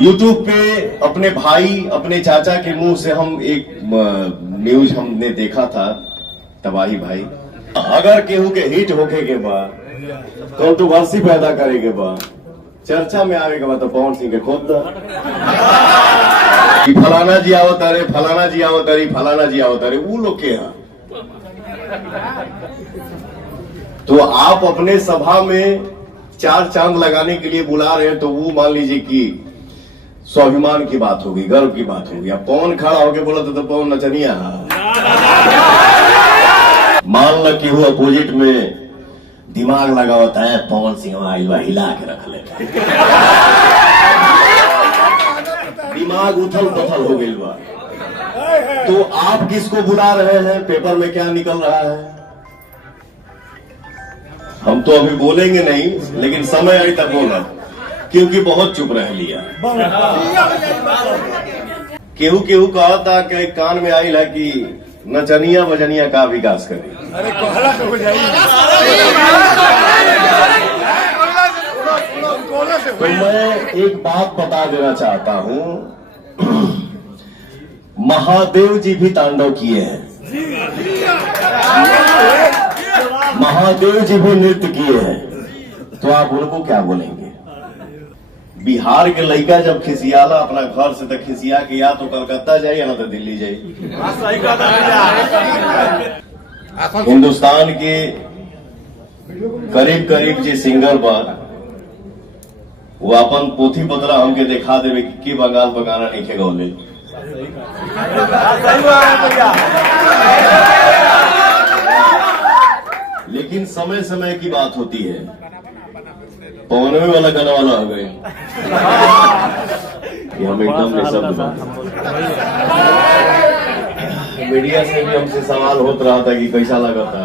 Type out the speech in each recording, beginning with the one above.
YouTube पे अपने भाई अपने चाचा के मुंह से हम एक न्यूज हमने देखा था, तबाही भाई। अगर केहू के हिट होके के बाद कंट्रोवर्सी पैदा करे के बाद चर्चा में आवे के बाद तो पवन सिंह के खोद दा कि फलाना जी आओ तारे, फलाना जी आओ तारी, फलाना जी आओ तारे, वो लोग के यहाँ। तो आप अपने सभा में चार चांद लगाने के लिए बुला रहे हैं, तो वो मान लीजिए कि स्वाभिमान की बात होगी, गर्व की बात होगी। अब पवन खड़ा होके बोला तो पवन नचनिया मान ल कि वो अपोजिट में दिमाग लगा होता है, पवन सिंह आइलवा हिला के रख लेता है, दिमाग उथल पुथल हो गई बा। तो आप किसको बुला रहे हैं? पेपर में क्या निकल रहा है? हम तो अभी बोलेंगे नहीं, लेकिन समय आई तक बोला, क्योंकि बहुत चुप रह लिया। केहू केहू कहा था कि कान में आई है कि नचनिया बजनिया का विकास करे। अरे कोहला तो हो जाएगी। तो मैं एक बात बता देना चाहता हूं, महादेव जी भी तांडव किए हैं, महादेव जी भी नृत्य किए हैं, तो आप उनको क्या बोलेंगे? बिहार के लड़का जब खिसियाला अपना घर से तक खिसिया के या तो कलकत्ता जाए या ना तो दिल्ली जाए। हिंदुस्तान के करीब करीब जे सिंगर बा वो अपन पोथी पतरा हमके दिखा देवे कि बंगाल बगाना नहीं खे गौले। लेकिन समय समय की बात होती है, पवनवे वाला गाना वाला हो गए कि हम एकदम निशब्द। मीडिया से भी हमसे सवाल होता रहा था कि कैसा लगा था,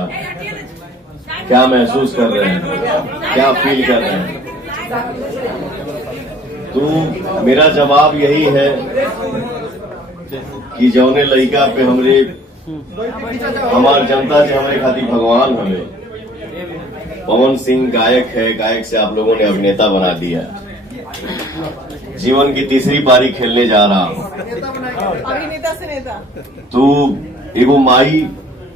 क्या महसूस कर रहे हैं, क्या फील कर रहे हैं। तो मेरा जवाब यही है कि जौने लड़का पे हमरे हमार जनता से हमारे खातिर भगवान हमें। पवन सिंह गायक है, गायक से आप लोगों ने अभिनेता बना दिया। जीवन की तीसरी पारी खेलने जा रहा हूं, अभिनेता से नेता। तो एगो माई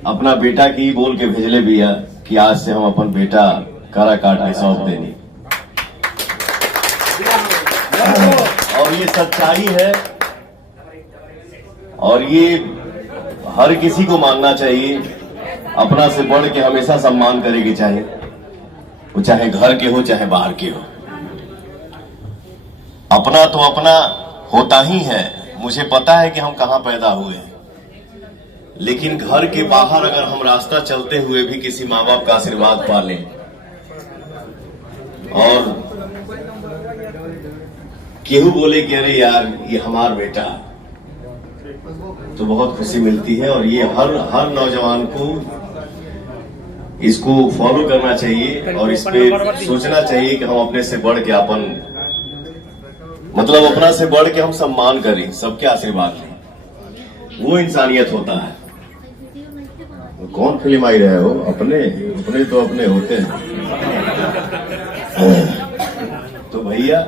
अपना बेटा की बोल के भेजले बिया कि आज से हम अपन बेटा करा काट के सौंप देनी। और ये सच्चाई है, और ये हर किसी को मानना चाहिए। अपना से बढ़ के हमेशा सम्मान करेगी, चाहे वो चाहे घर के हो चाहे बाहर के हो। अपना तो अपना होता ही है। मुझे पता है कि हम कहां पैदा हुए हैं, लेकिन घर के बाहर अगर हम रास्ता चलते हुए भी किसी माँ बाप का आशीर्वाद पा लें और केहू बोले कि अरे यार ये हमार बेटा, तो बहुत खुशी मिलती है। और ये हर नौजवान को इसको फॉलो करना चाहिए और इस पे सोचना चाहिए कि हम अपने से बढ़ के मतलब अपना से बढ़ के हम सम्मान करें, सबके आशीर्वाद लें। वो इंसानियत होता है। कौन फिल्म आई रहे हो? अपने तो अपने होते हैं। तो भैया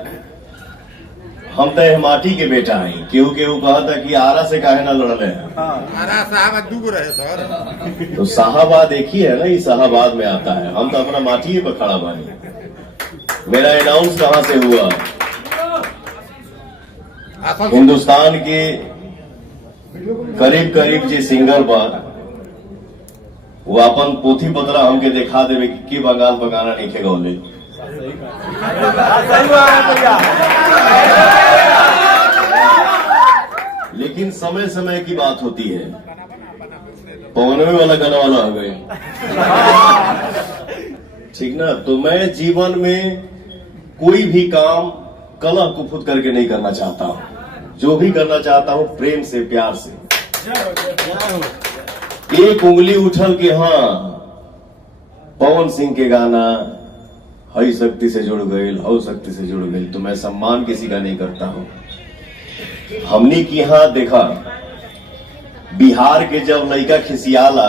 हम तो माटी के बेटा हैं। केहू कहा था कि आरा से काहे ना लड़ले हैं। आरा साहब दूगो रहे सर। तो साहबाद एक ही है ना, ये साहबाद में आता है। हम तो अपना माटी पर खड़ा बानी। मेरा अनाउंस कहां से हुआ? हिंदुस्तान के करीब करीब जे सिंगर बा वो अपन पोथी पतरा हमके दिखा देवे कि बंगाल बगाना नहीं खे गौले। लेकिन समय समय की बात होती है। पवनवे वाला गाना वाला हो गए, ठीक ना? तो मैं जीवन में कोई भी काम कलह कुफुत करके नहीं करना चाहता हूं। जो भी करना चाहता हूं प्रेम से, प्यार से। एक उंगली उछल के हाँ पवन सिंह के गाना हई शक्ति से जुड़ गई, हौ शक्ति से जुड़ गई, तो मैं सम्मान किसी का नहीं करता हूं। हमने की यहां देखा बिहार के जब लड़का खिसियाला,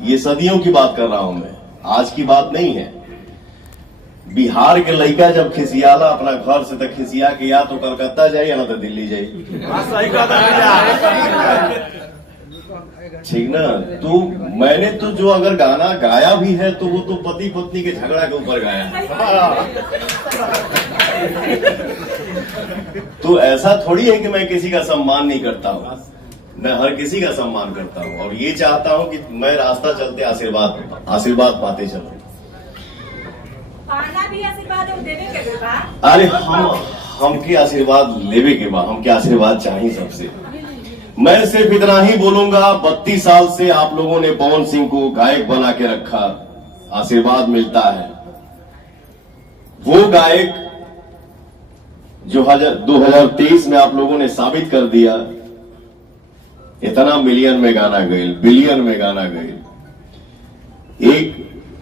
ये सदियों की बात कर रहा हूं मैं, आज की बात नहीं है। बिहार के लड़का जब खिसियाला अपना घर से तो खिसिया के या तो कलकत्ता जाए या ना तो दिल्ली जाए। ठीक ना। तो मैंने तो जो अगर गाना गाया भी है तो वो तो पति पत्नी के झगड़ा के ऊपर गाया है। तो ऐसा थोड़ी है कि मैं किसी का सम्मान नहीं करता हूँ, मैं हर किसी का सम्मान करता हूँ और ये चाहता हूँ कि मैं रास्ता चलते आशीर्वाद पाते चलूं। पाना भी आशीर्वाद और देने के भी बा। अरे हमके आशीर्वाद लेवे के बाद हमके आशीर्वाद चाहिए सबसे। मैं सिर्फ इतना ही बोलूंगा, 32 साल से आप लोगों ने पवन सिंह को गायक बना के रखा, आशीर्वाद मिलता है। वो गायक जो 2023 में आप लोगों ने साबित कर दिया, इतना मिलियन में गाना गए, बिलियन में गाना गए। एक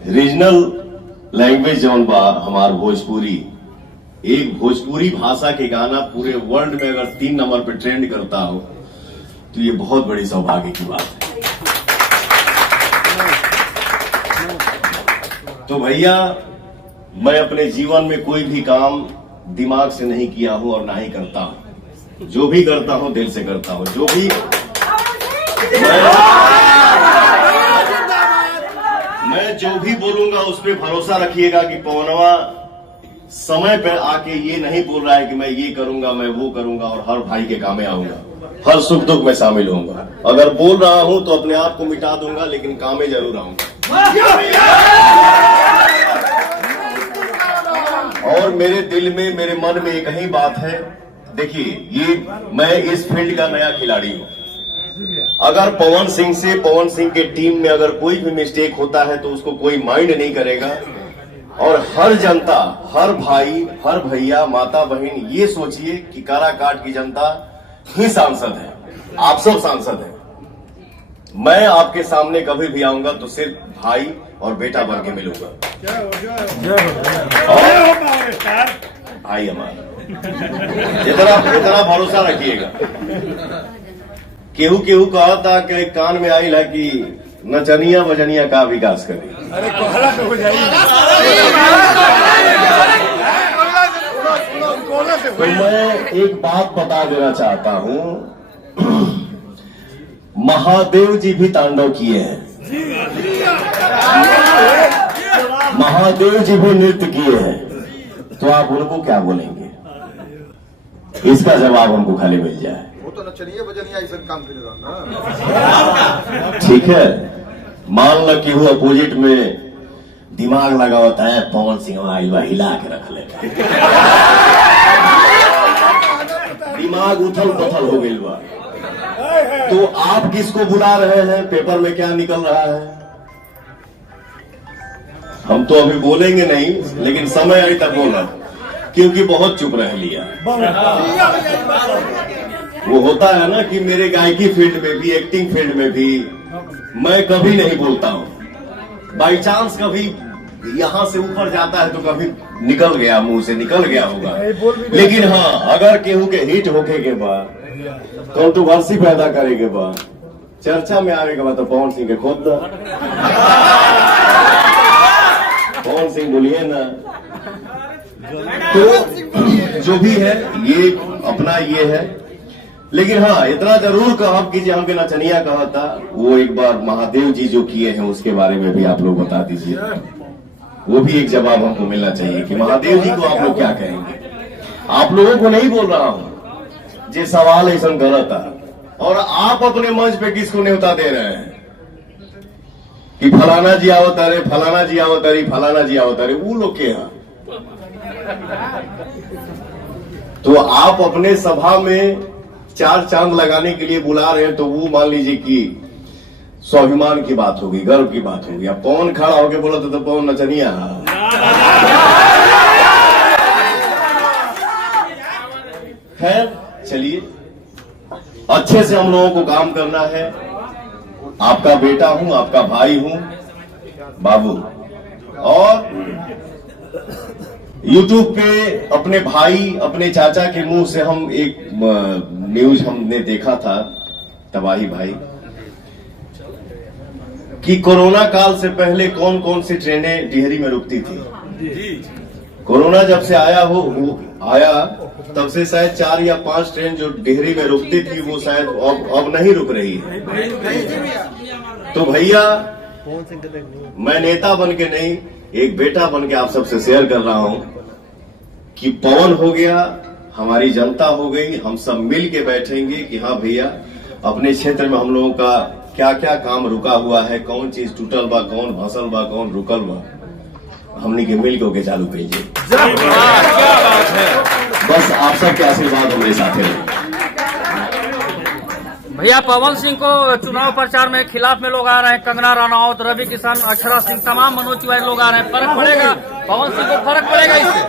रीजनल लैंग्वेज जौन बा हमार भोजपुरी, एक भोजपुरी भाषा के गाना पूरे वर्ल्ड में अगर 3 नंबर पे ट्रेंड करता हो तो ये बहुत बड़ी सौभाग्य की बात है। तो भैया, मैं अपने जीवन में कोई भी काम दिमाग से नहीं किया हूं और ना ही करता हूं। जो भी करता हूं दिल से करता हूं। जो भी मैं जो भी बोलूंगा उस पर भरोसा रखिएगा कि पवनवा समय पर आके ये नहीं बोल रहा है कि मैं ये करूंगा, मैं वो करूंगा और हर भाई के कामे आऊंगा, हर सुख दुख में शामिल होऊंगा। अगर बोल रहा हूं तो अपने आप को मिटा दूंगा, लेकिन कामे जरूर आऊंगा। और मेरे दिल में, मेरे मन में एक ही बात है। देखिए, ये मैं इस फील्ड का नया खिलाड़ी हूं। अगर पवन सिंह के टीम में अगर कोई भी मिस्टेक होता है तो उसको कोई माइंड नहीं करेगा। और हर जनता, हर भाई, हर भैया, माता बहन, ये सोचिए कि काराकाट की जनता ही सांसद है, आप सब सांसद हैं। मैं आपके सामने कभी भी आऊंगा तो सिर्फ भाई और बेटा बन के मिलूंगा। भाई हमारा, इतना भरोसा रखिएगा। केहू कहा था कि कान में आई है कि नचनिया बजनिया का विकास करे। अरे कोहला तो हो जाएगी। तो मैं एक बात बता देना चाहता हूं, महादेव जी भी तांडव किए हैं, महादेव जी भी नृत्य किए हैं। तो आप उनको क्या बोलेंगे? इसका जवाब हमको खाली मिल जाए। वो तो नचनिया बजनिया ऐसा काम करेगा ना। ठीक है, मान लो कि वो अपोजिट में दिमाग लगा होता है, पवन सिंह हिला के रख ले, दिमाग उथल पुथल हो गई बा। तो आप किसको बुला रहे हैं? पेपर में क्या निकल रहा है? हम तो अभी बोलेंगे नहीं, लेकिन समय आई तक बोला, क्योंकि बहुत चुप रह लिया। वो होता है ना कि मेरे गायकी फील्ड में भी, एक्टिंग फील्ड में भी मैं कभी नहीं बोलता हूं। बाई चांस कभी यहां से ऊपर जाता है तो कभी निकल गया, मुंह से निकल गया होगा। लेकिन हाँ, अगर केहू के हिट होके के बाद, कंट्रोवर्सी पैदा करे के बाद, चर्चा में आने के बाद, तो पवन सिंह के खोद दो। पवन सिंह बोलिए ना। तो जो भी है ये अपना ये है। लेकिन हाँ, इतना जरूर कहा कीजिए, हमके नचनिया कहा था, वो एक बार महादेव जी जो किए हैं उसके बारे में भी आप लोग बता दीजिए। वो भी एक जवाब हमको मिलना चाहिए कि महादेव जी को आप लोग क्या कहेंगे। आप लोगों को नहीं बोल रहा हूं, ये सवाल ऐसा गलत है। और आप अपने मंच पे किसको न्योता दे रहे हैं कि फलाना जी आवत अरे, फलाना जी आवत अरे, फलाना जी आवत अरे, वो लोग के यहाँ। तो आप अपने सभा में 4 चांद लगाने के लिए बुला रहे हैं, तो वो मान लीजिए कि स्वाभिमान की बात होगी, गर्व की बात होगी। अब पवन खड़ा होके बोला तो पवन नचनिया। खैर चलिए, अच्छे से हम लोगों को काम करना है। आपका बेटा हूं, आपका भाई हूं बाबू। और YouTube पे अपने भाई, अपने चाचा के मुंह से हम एक न्यूज हमने देखा था, तबाही भाई, कि कोरोना काल से पहले कौन कौन सी ट्रेनें डिहरी में रुकती थी। कोरोना जब से आया तब से शायद 4 या 5 ट्रेन जो डिहरी में रुकती थी वो शायद अब नहीं रुक रही है। तो भैया मैं नेता बन के नहीं, एक बेटा बन के आप सबसे शेयर कर रहा हूं कि पवन हो गया, हमारी जनता हो गई, हम सब मिल के बैठेंगे कि हाँ भैया अपने क्षेत्र में हम लोगों का क्या क्या काम रुका हुआ है, कौन चीज टूटल बा, कौन भसल बा, कौन रुकल बा, हमने के मिल के चालू कीजिए। बस आप सबके आशीर्वाद हमारे साथ है। भैया पवन सिंह को चुनाव प्रचार में खिलाफ में लोग आ रहे हैं, कंगना रनौत, रवि किशन, अक्षरा सिंह, तमाम मनोज तिवारी लोग आ रहे हैं। फर्क पड़ेगा पवन सिंह को, फर्क पड़ेगा इससे?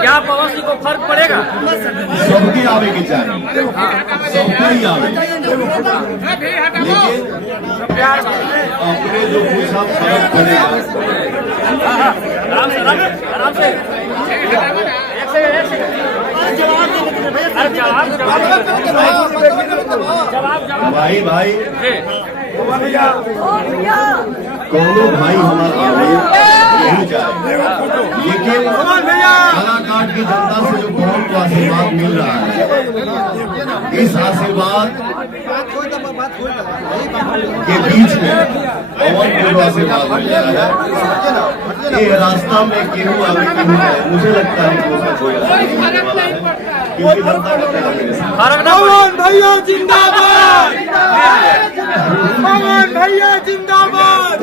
क्या पवन सिंह को फर्क पड़ेगा? सबके आवे के चाहिए, सबका ही आवे, लेकिन अपने जो पूछा फर्क पड़ेगा। आराम से भाई कोनो भाई हमारा नहीं जाए, लेकिन कालाकाट की जनता से जो बहुत को आशीर्वाद मिल रहा है, इस आशीर्वाद के बीच में पवन को आशीर्वाद मिल रहा है। ये रास्ता में केहू आगे केहू जाए, मुझे लगता है कि उसका कोई रास्ता नहीं होने वाला है, क्योंकि जनता का प्यार मेरे साथ। पवन भैया जिंदाबाद, पवन भैया जिंदाबाद।